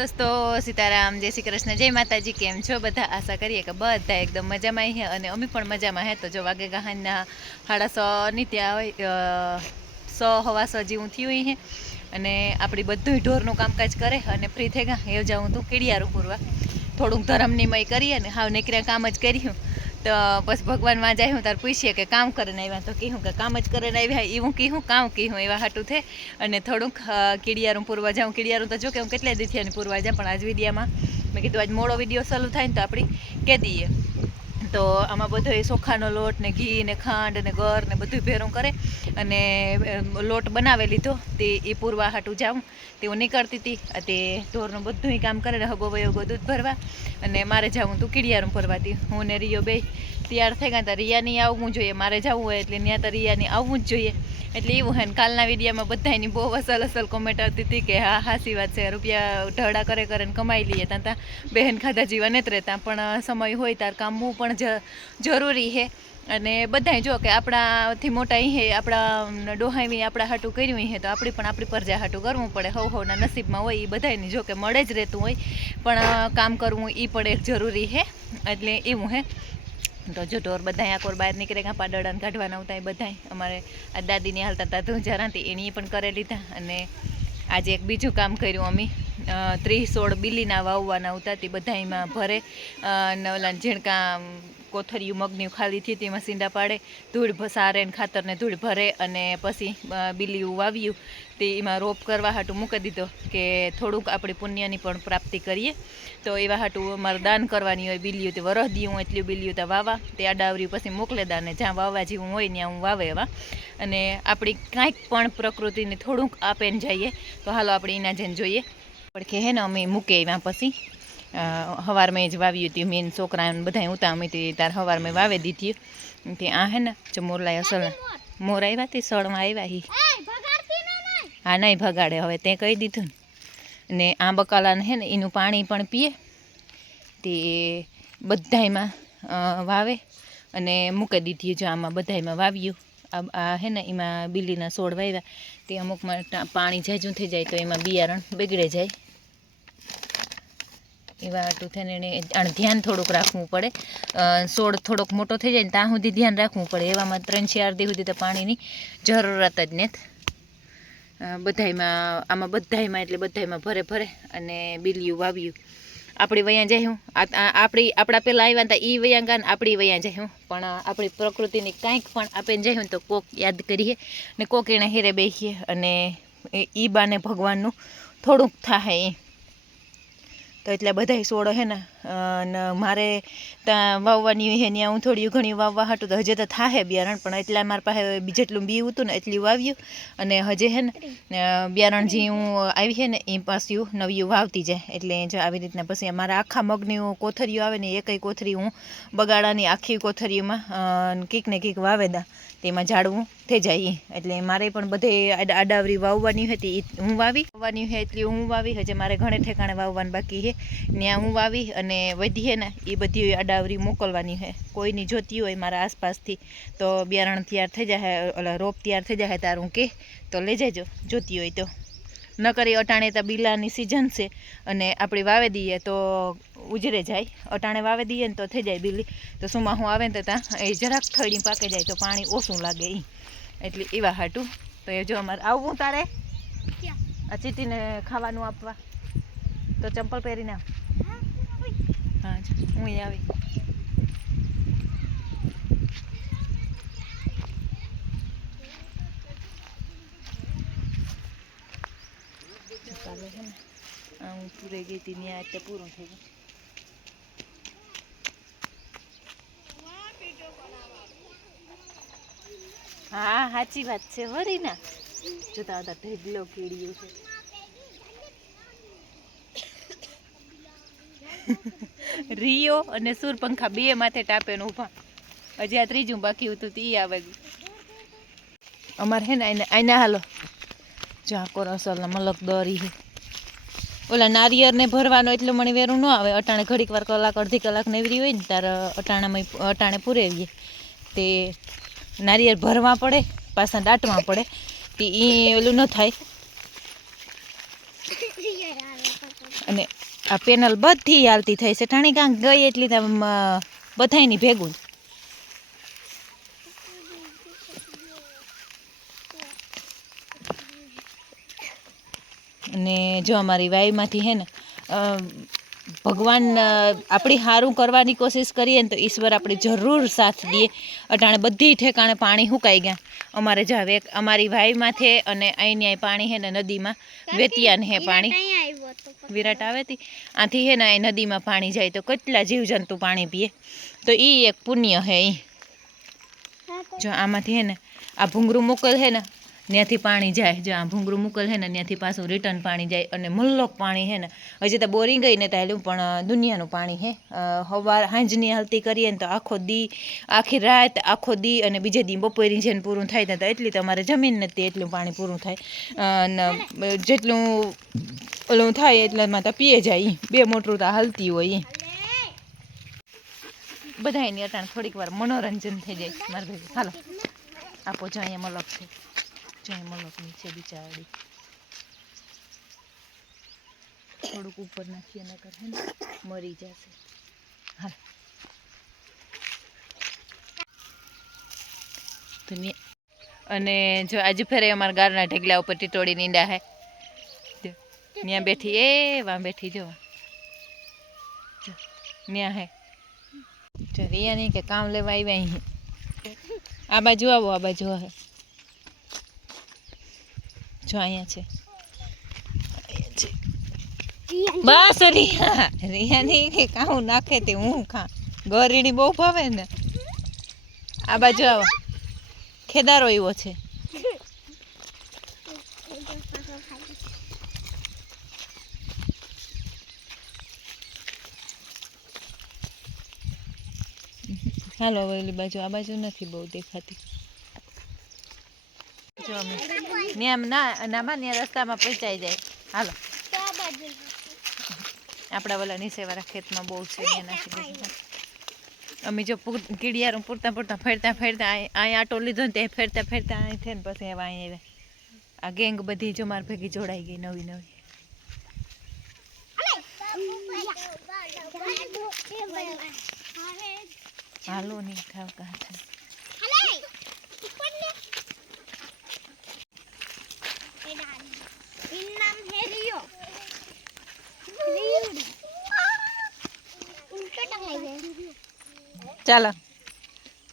दोस्तों सीताराम जय श्री कृष्ण जय माताजी केम छो बधा आशा करिए कि बधा एकदम मजा में है और अमी पण मजा में है। तो जो वागे गहाना 1:30 नी त्या 100 जेवू थयुं है अने आपणी बधुं ढोरनुं कामकाज करे अने फ्री थई गया ए जाऊँ तो कीड़ियारू पूरवा थोड़ुंक धरमनिमय करीए ने हाव निकळ्या काम ज कर्युं। तो बस भगवान में जाए हूँ तार पूछिए कि काम करने आव्या तो कहूँ कि काम ज करने आव्या एवं कहूँ काम कहूँ एवं हाटू थे अने थोड़ुंक कीड़ियारू पूरवा जाऊँ। कीड़ियारू तो जो कि हूँ केटले दी थी पूरवा जाऊँ पण आज विडियो में मैं कीधुं आज मोड़ो विडियो चालू थाय तो आपणी कही दीए। तो आमा बधो सोखानो लोट ने घी ने खांड ने गर ने बधुं भेरूं करे अने लोट बनावे लीधो ते ए पूरवा हाटू जाऊँ ते हूँ निकळती थी ते ढोरनुं बधुं काम करे हगो वयो गो दूध भरवा अने मारे जाऊँ तो कीड़ियारू भरवाती हूँ ने रियो बे तैयार थई गया। रियानी आववुं जोईए मारे जावुं होय एटले त्यां तो रियानी आववुं ज जोईए एटले एवुं है। कालना विडियोमां बधानी बहु असल असल कमेंट आवती थी कि हाँ हाची वात छे रुपया ढळा करे करीने कमाई लीए तां बहन खाधा जीवा नथी रहेता पण समय होय त्यार कामवुं पण जरूरी है। अने बधाय जो कि आपणाथी मोटा है आपणा डोहाई आपणा हाटू कर्युं है तो आपणी पण आपणी प्रजा हाटू करवुं पड़े। हवना नसीबमां होय ए बधायने जो कि मळे ज रहेतुं होय पण काम करवुं ए पण एक जरूरी है एटले एवुं है। तो जो ढोर बधाय आकोर बहार निकळे गया पाडड़ा काढवाना होता ए बधाय अमारे आ दादीने हालता था धूंझारा एनी पण करे लीधा। अने आज एक बीजू काम कर्युं अमी 30-16 बीलीना वाववाना होता ते बधायमां भरे ओला झीणका कोथरिયું मगनी खाली थी तेमां सींडा पाड़े धूळ सारे खातर ने धूळ भरे अने पछी बीलिયું वाव्યું ते एमां रोप करवा हाटू मूकी दीधो कि थोड़ुंक आपणी पुण्यनी पण प्राप्ति करीए। तो एवा हाटू अमारे दान करवानी होय बीलिયું ते वरस दीवुं एटली बीलिયું ते वावा ते आडावरी पछी मोकले दाने ज्यां वावा जेवुं होय त्यां हूँ वावे एवा अने आपणी कांईक पण प्रकृतिने थोड़ुंक आपेने जाईए। तो हालो आपणे एना जईने जोईए पड़के है ने अमे मूके एवा पछी हवार में ज वाव्યું थी मेन छोकरा बधाय उता अमे तार हवार में वावे दीधी ते आ है ने जो मोरला असल मोर आव्या ते सड़वा आव्या ही हाँ नहीं भगाड़े हवे ते कही दीधुं ने आ बकालाने है ने एनुं पाणी पण पीए ते बधायमां वावे अने मूकी दीधी। जो आमां बधायमां वाव्યું आ है ने एमां बीलीना सोड़ वाव्या ते अमुकमां पाणी जाजू थई जाय तो एमां बियारण बगड़ी जाय एवा हाटू थईने एने ध्यान थोड़ुंक राखवुं पड़े। सोड़ थोड़ोक मोटो थई जाय त्यां सुधी ध्यान राखवुं पड़े एवामां 3-4 दी सुधी तो पाणीनी जरूरत ज नथी। बधायमां आमां बधायमां एटले बधायमां भरे भरे अने बीलिયું वाव्યું आपणी वया जायूं आपणी आपणा पेला आव्या था ई वया गया आपणी वया जायूं पण आपणी प्रकृतिनी कांईक पण आपीने जायूं तो कोक याद करीए ने कोक एने हेरे बेसीए अने ई बाने भगवाननुं थोड़ुंक थाय। तो एटले बधाय सोड़ो है ने मारे त्यां वाववानी है त्यां हूँ थोड़ी घणी वाववा हाटू तो हजे तो थाहे बियारण पण एटला मारा पासे जेटलुं बी हतुं ने एटલું वाव्યું अने हजे है ने बियारण जे हूँ आवी है ने ए पाछुं नविયું वावती जाय एटले जो आवी रीतना पछी अमारा आखा मगनी कोथरिયું आवे ने एकय कोथरी हूँ बगाड़ानी आखी कोथरियुंमां कीक ने कीक वावेदा तेमां झाड़वुं थई जाय एटले मारे पण बधे आडावरी वाववानी हती हूँ वावी है एटली हूँ वावी हजे मारे घणे ठेकाणे वाववानुं बाकी है त्यां हूँ वावी अने वधी है ने ए बधी आडावरी मोकलवानी है। कोईनी जोती होय मारा आसपासथी तो बियारण तैयार थई जाहे ओला रोप तैयार थई जाहे तार हूँ के तो लई जाजो जोती होय तो न करी अटाणे तो बीलानी सीजन से अने आपणे वावे दीए तो उजरे जाय अटाणे वावे दीए ने तो थई जाय बीली तो सुमा हूँ आवे तो त्यां ए जराक थड़ी पाके जाय तो पाणी ओछुं लागे ई एटले एवा हाटू। तो ए जो अमारे आववुं तारे आ चीटीने खावानुं आपवा तो चंपल पहेरीने आव हाँ हूँ आवी काले है ने हूँ पूरे गई थी न्याय तो पूરું થઈ ગયું। हाँ साची बात है वरी ना जोता होता ढेगलो कीड़िયું છે रियो अने सूरपंखा बे माथे टापे ने ऊभा हजी आ त्रीजुं बाकी हतुं ती आवे अमार है ने आईने हालो जाकोर असल मलक दरी है ओला नारियर ने भरवानो एटलो मणे वेरू न आवे अटाणे घड़ीक वार कलाक अर्धी कलाक नेवरी होय ने तार अटाणे पुरेवीए ते नारियर भरवा पड़े पाछा दाटवा पड़े ते ई ओલું न थाय અને આ પેનલ બધી હાલતી થઈ છે ઠાણી કાંક ગઈ એટલી બધાયની ભેગું અને જો અમારી વાઈમાંથી હે ને ભગવાન આપણી સારું કરવાની કોશિશ કરીએ ને તો ઈશ્વર આપણે જરૂર સાથ દે. અટાણે બધી ઠેકાણે પાણી સુકાઈ ગયા. અમારે જ હવે અમારી વાઈમાંથી અને અહીંની પાણી હે ને નદીમાં વેતિયાને હે પાણી વિરાટ આવે તી આથી હે ને એ નદીમાં પાણી જાય તો કેટલા જીવજંતુ પાણી પીએ. તો એ એક પુણ્ય હે. જો આમાંથી હે ને આ ભૂંગરું મોકલ હે ને ત્યાંથી પાણી જાય. જો આ ભૂંગરું મોકલ હે ને ત્યાંથી પાછું રિટર્ન પાણી જાય અને મુલ્લોક પાણી હે ને હજી તો બોરિંગ ગઈ ને તાયલું પણ દુનિયાનું પાણી હે. સવાર સાંજની હાલતી કરીએ ને તો આખો દી આખી રાત આખો દી અને બીજે દી બપોરી જેને પૂરું થાય તો એટલી તમારે જમીન નથી એટલું પાણી પૂરું થાય. અને જેટલું ઓલું થાય એટલામાં તો પીએ જાય. 2 મોટરું તો હાલતી હોય. બધા એની અટાણ થોડીક વાર મનોરંજન થઈ જાય. મારા ભાઈ હાલો આપો જો અહીંયા મલક છે. જો મલક નીચે બિચારી થોડુંક ઉપર નાખીએ નકર હે ને મરી જશે. હાલ અને જો આજે ફેરે અમારા ગારના ઢેગલા ઉપર ટીટોળી નીંડા હે. ત્યાં બેઠી વાં બેઠી જો ત્યાં હે. જો રિયા નહીં કે કામ લેવા આવ્યા અહીં. આ બાજુ આવો, આ બાજુ હે જો અહીંયા છે. બસ રિયા નહીં કે કામ નાખે તે હું ખા. ગરીડી બહુ ભાવે ને. આ બાજુ આવો, ખેદારો એવો છે. હાલો ઓલી બાજુ, આ બાજુ નથી બહુ દેખાતી. જો અમે નામાં ત્યાં રસ્તામાં પહોંચાઈ જાય. હાલો આપણા વાળા નીચેવાળા ખેતમાં બહુ છે ત્યાં નાખી દીધું. અમે જો કીડિયારું પૂરતા ફરતા અહીં આટો લીધો ને ત્યાં ફરતા અહીં થઈને પછી હવે અહીં આવ્યા. આ ગેંગ બધી જો માર ભેગી જોડાઈ ગઈ નવી. હાલો નહીં થાવ કાં છે. ચાલો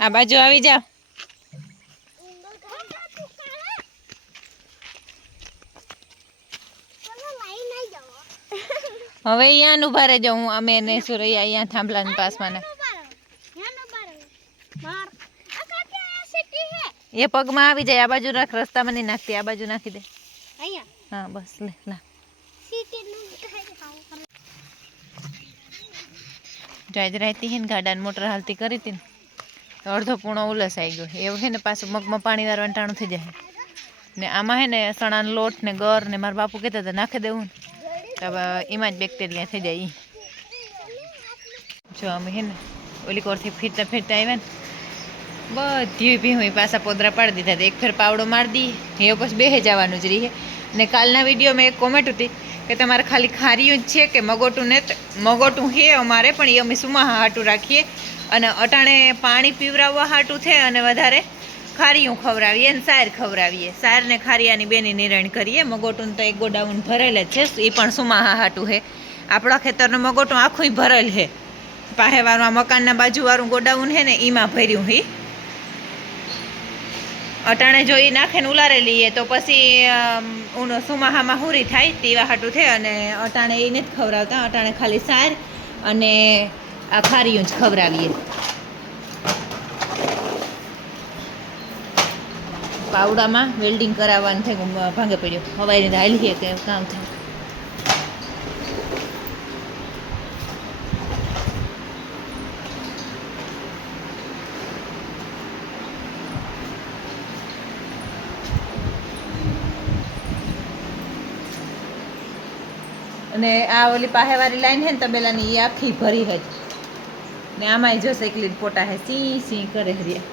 આ બાજુ આવી જાઓ. હવે અહીંયા ઉભા રહેજો. હું અમે ને સુરૈયા અહીંયા થાંભલાની પાસમાં ને એ પગમાં આવી જાય. આ બાજુ રાખ, રસ્તામાં નહીં નાખતી. આ બાજુ નાખી દે. હા બસ લે લા. જાજ રહેતી હે ને ગાડાને મોટર હાલતી કરી હતી ને તો અડધો પૂણો ઉલસ આવી ગયો. એવું હે ને પાછું મગમાં પાણી વારવાનું ટાણું થઈ જાય. ને આમાં હે ને સણાનો લોટ ને ગર ને મારા બાપુ કહેતા હતા નાખી દેવું ને તો હવે એમાં જ બેક્ટેરિયા થઈ જાય. જો અમે હે ને ઓલી કોરથી ફીરતા આવ્યા ને બધી ભીહું પાછા પોદરા પાડી દીધા. એક ફેર પાવડો મારી દઈએ એ પછી બેહે જવાનું જ રહીએ. ને કાલના વિડીયો મેં એક કોમેન્ટ હતી કે તમારે ખાલી ખારીયું જ છે કે મગોટું ને મગોટું હે અમારે પણ એ અમે સુમાહા હાટું રાખીએ અને અટાણે પાણી પીવરાવવા હાટું છે અને વધારે ખારીયું ખવડાવીએ અને સાર ખવડાવીએ. સાર ને ખારિયાની બેની નિર્ણય કરીએ. મગોટું તો એક ગોડાઉન ભરેલ જ છે એ પણ સુમાહા હાટું છે. આપણા ખેતરનું મગોટું આખું ભરેલ છે. પાહેવાળું મકાનના બાજુવાળું ગોડાઉન છે ને એમાં ભર્યું હે. અટાણે જો એ નાખીને ઉલારે લઈએ તો પછી સુમાહામાં હુરી થાય તેવા હાટું છે અને અટાણે એ નથી ખવડાવતા. અટાણે ખાલી સાર અને આ ખારીયું જ ખવડાવીએ. પાવડામાં વેલ્ડિંગ કરાવવાનું થાય. ભાંગે પડ્યો હવાઈ હાલીએ કે કામ થાય. અને આ ઓલી પાહેવાળી લાઈન હે ને તબેલાની એ આખી ભરી હજ ને આમાંય જો સાયકલીન પોટા હે સી કરે હરિયા.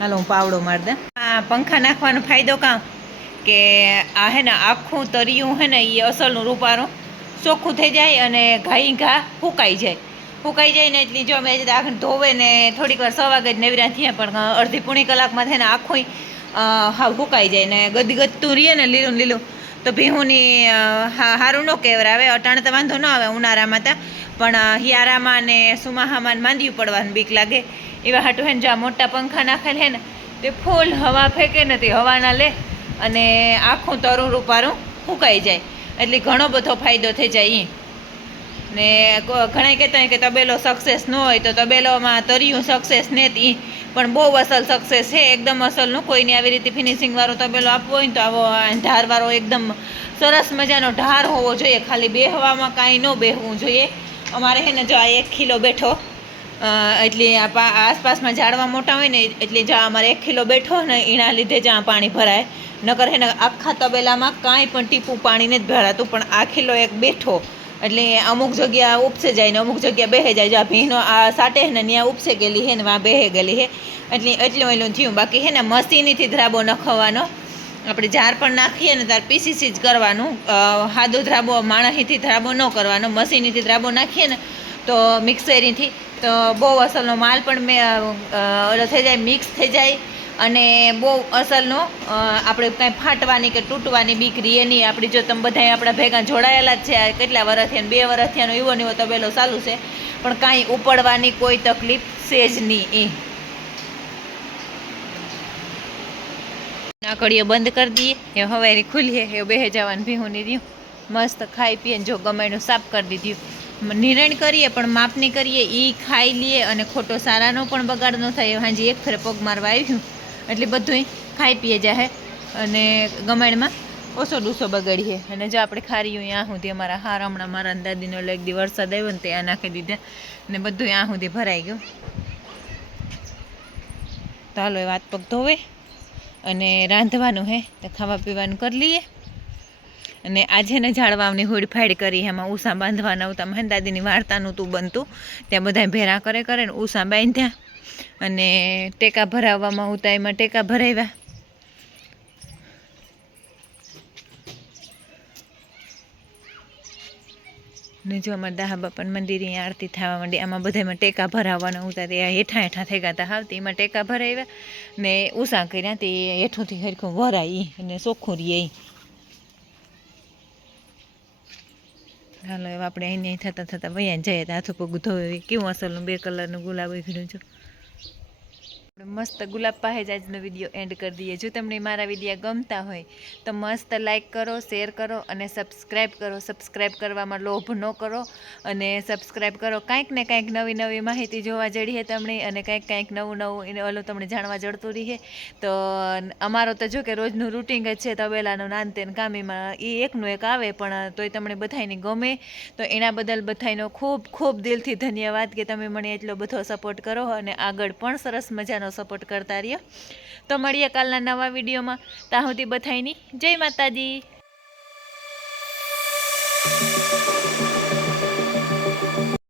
હાલો હું પાવડો મારી દે. આ પંખા નાખવાનો ફાયદો કાં કે આ હે ને આખું તરિયું હે ને એ અસલનું રૂપારું ચોખ્ખું થઈ જાય અને ઘા ફૂંકાઈ જાય ને એટલી જો અમે આખને ધોવે ને થોડીક વાર 6 વાગે જ નેવરા થયા, પણ અડધી પોણી કલાકમાં થઈને આખું હા ફૂંકાઈ જાય ને ગદગદતું રહીએ ને લીલું તો ભીહુંની સારું ન કેવરાવે. અટાણે તો વાંધો ન આવે ઉનાળામાં તા, પણ હિયારામાં ને સુમાહામાં માંદિયું પડવાનું બીક લાગે. એવા હાટું હે ને જો આ મોટા પંખા નાખેલ હે ને તે ફૂલ હવા ફેંકે ને તે હવાના લે અને આખું તરું રૂપારું ફૂંકાઈ જાય, એટલે ઘણો બધો ફાયદો થઈ જાય. ને ઘણા કહેતા હોય કે તબેલો સક્સેસ ન હોય, તો તબેલોમાં તર્યું સક્સેસ ને પણ બહુ અસલ સક્સેસ છે, એકદમ અસલનું. કોઈને આવી રીતે ફિનિશિંગવાળો તબેલો આપવો હોય ને તો આવો ઢારવાળો એકદમ સરસ મજાનો ઢાર હોવો જોઈએ, ખાલી બેહવામાં કાંઈ ન બેહવું જોઈએ. અમારે છે ને જો આ 1 કિલો બેઠો, એટલે આસપાસમાં ઝાડવા મોટા હોય ને એટલે જ્યાં અમારે 1 કિલો બેઠો ને એના લીધે જ્યાં પાણી ભરાય, નકર હે ને આખા તબેલામાં કાંઈ પણ ટીપું પાણી નથી ભરાતું, પણ આ કિલો એક બેઠો એટલે અમુક જગ્યા ઉપસે જાય ને અમુક જગ્યા બેહે જાય. જ્યાં ભીનો આ સાટે ને ત્યાં ઉપસે ગયેલી હે ને વાં બેહે ગયેલી હે, એટલે એટલું થયું. બાકી હે ને મશીનીથી ધ્રાબો નખવાનો, આપણે જાર પણ નાખીએ ને ત્યારે પીસીસી જ કરવાનું. સાદો ધ્રાબો માણસીથી ધ્રાબો ન કરવાનો, મશીનીથી ધ્રાબો નાખીએ ને તો મિક્સરીથી તો બહુ અસલનો માલ પણ ઓલો થઈ જાય, મિક્સ થઈ જાય અને બહુ અસલનો આપણે કાંઈ ફાટવાની કે તૂટવાની બીક રહીએ નહીં. આપણી જો તમે બધા આપણા ભેગા જોડાયેલા જ છે, કેટલા વર્ષ થયા, 2 વર્ષ થયાનો એવો તબેલો ચાલુ છે, પણ કાંઈ ઉપડવાની કોઈ તકલીફ છે જ નહીં. નાકડીઓ બંધ કરી દઈએ, એ હવારી ખુલીએ, એ બેહે જવાનું ભીહુંની રહ્યું મસ્ત ખાઈ પીએ. જો ગમેનું સાફ કરી દીધું, નિરણ કરીએ પણ માપની કરીએ, એ ખાઈ લઈએ અને ખોટો સારાનો પણ બગાડ ન થાય. હાજી એક ફેરે પગ મારવા આવ્યું એટલે બધું ખાઈ પીએ જાય અને ગમેણમાં ઓછો ડૂસો બગાડીએ. અને જો આપણે ખારીયું ત્યાં સુધી અમારા હાર હમણાં મારા દાદીનો એક દી વરસાદ આવ્યો ને ત્યાં નાખી દીધા ને બધું ત્યાં સુધી ભરાઈ ગયું. તો હાલો એ વાત પગ ધોવે અને રાંધવાનું હે તો ખાવા પીવાનું કરી લઈએ. અને આજે ને ઝાડવાની હોડફાડ કરી, એમાં ઉષા બાંધવાના હતા. મહેન દાદીની વાર્તાનું તું બનતું ત્યાં બધા ભેરા કરે ને ઉષા બાંધ્યા અને ટેકા ભરાવવામાં હતા, એમાં ટેકા ભરાવ્યા. ને જો અમારા દાહા બાપાના મંદિરે આરતી થવા માંડી, આમાં બધામાં ટેકા ભરાવવાના હતા, તે હેઠા થઈ ગયા હતા હાવતી, એમાં ટેકા ભરાવ્યા ને ઉષા કર્યા, તે હેઠુંથી હરખું વરાય અને ચોખ્ખું રહીએ. હાલો હવે આપણે અહીં થતાં વયા જઈએ તો હાથું પગ ધોવે. કેવું અસલનું 2 કલરનું ગુલાબ ઉઘડ્યું છું. મસ્ત ગુલાબ પાસે જ આજનો વિડીયો એન્ડ કરી દઈએ. જો તમને મારા વિડીયો ગમતા હોય તો મસ્ત લાઈક કરો, શેર કરો અને સબસ્ક્રાઈબ કરો. સબસ્ક્રાઈબ કરવામાં લોભ ન કરો અને સબસ્ક્રાઈબ કરો. કાંઈક ને કાંઈક નવી માહિતી જોવા જડીએ તમને, અને કાંઈક નવું એને ઓલું તમને જાણવા જડતું રહીએ. તો અમારો તો જો કે રોજનું રૂટિંગ જ છે તબેલાનું નાનતેન કામીમાં, એ એકનું એક આવે, પણ તોય તમને બધાયને ગમે તો એના બદલ બધાયનો ખૂબ ખૂબ દિલથી ધન્યવાદ કે તમે મને એટલો બધો સપોર્ટ કરો અને આગળ પણ સરસ મજાનો સપોર્ટ કરતા રહ્યો. તો મળીએ કાલના નવા વિડીયોમાં. ત્યાં સુધી બધાયની જય માતાજી.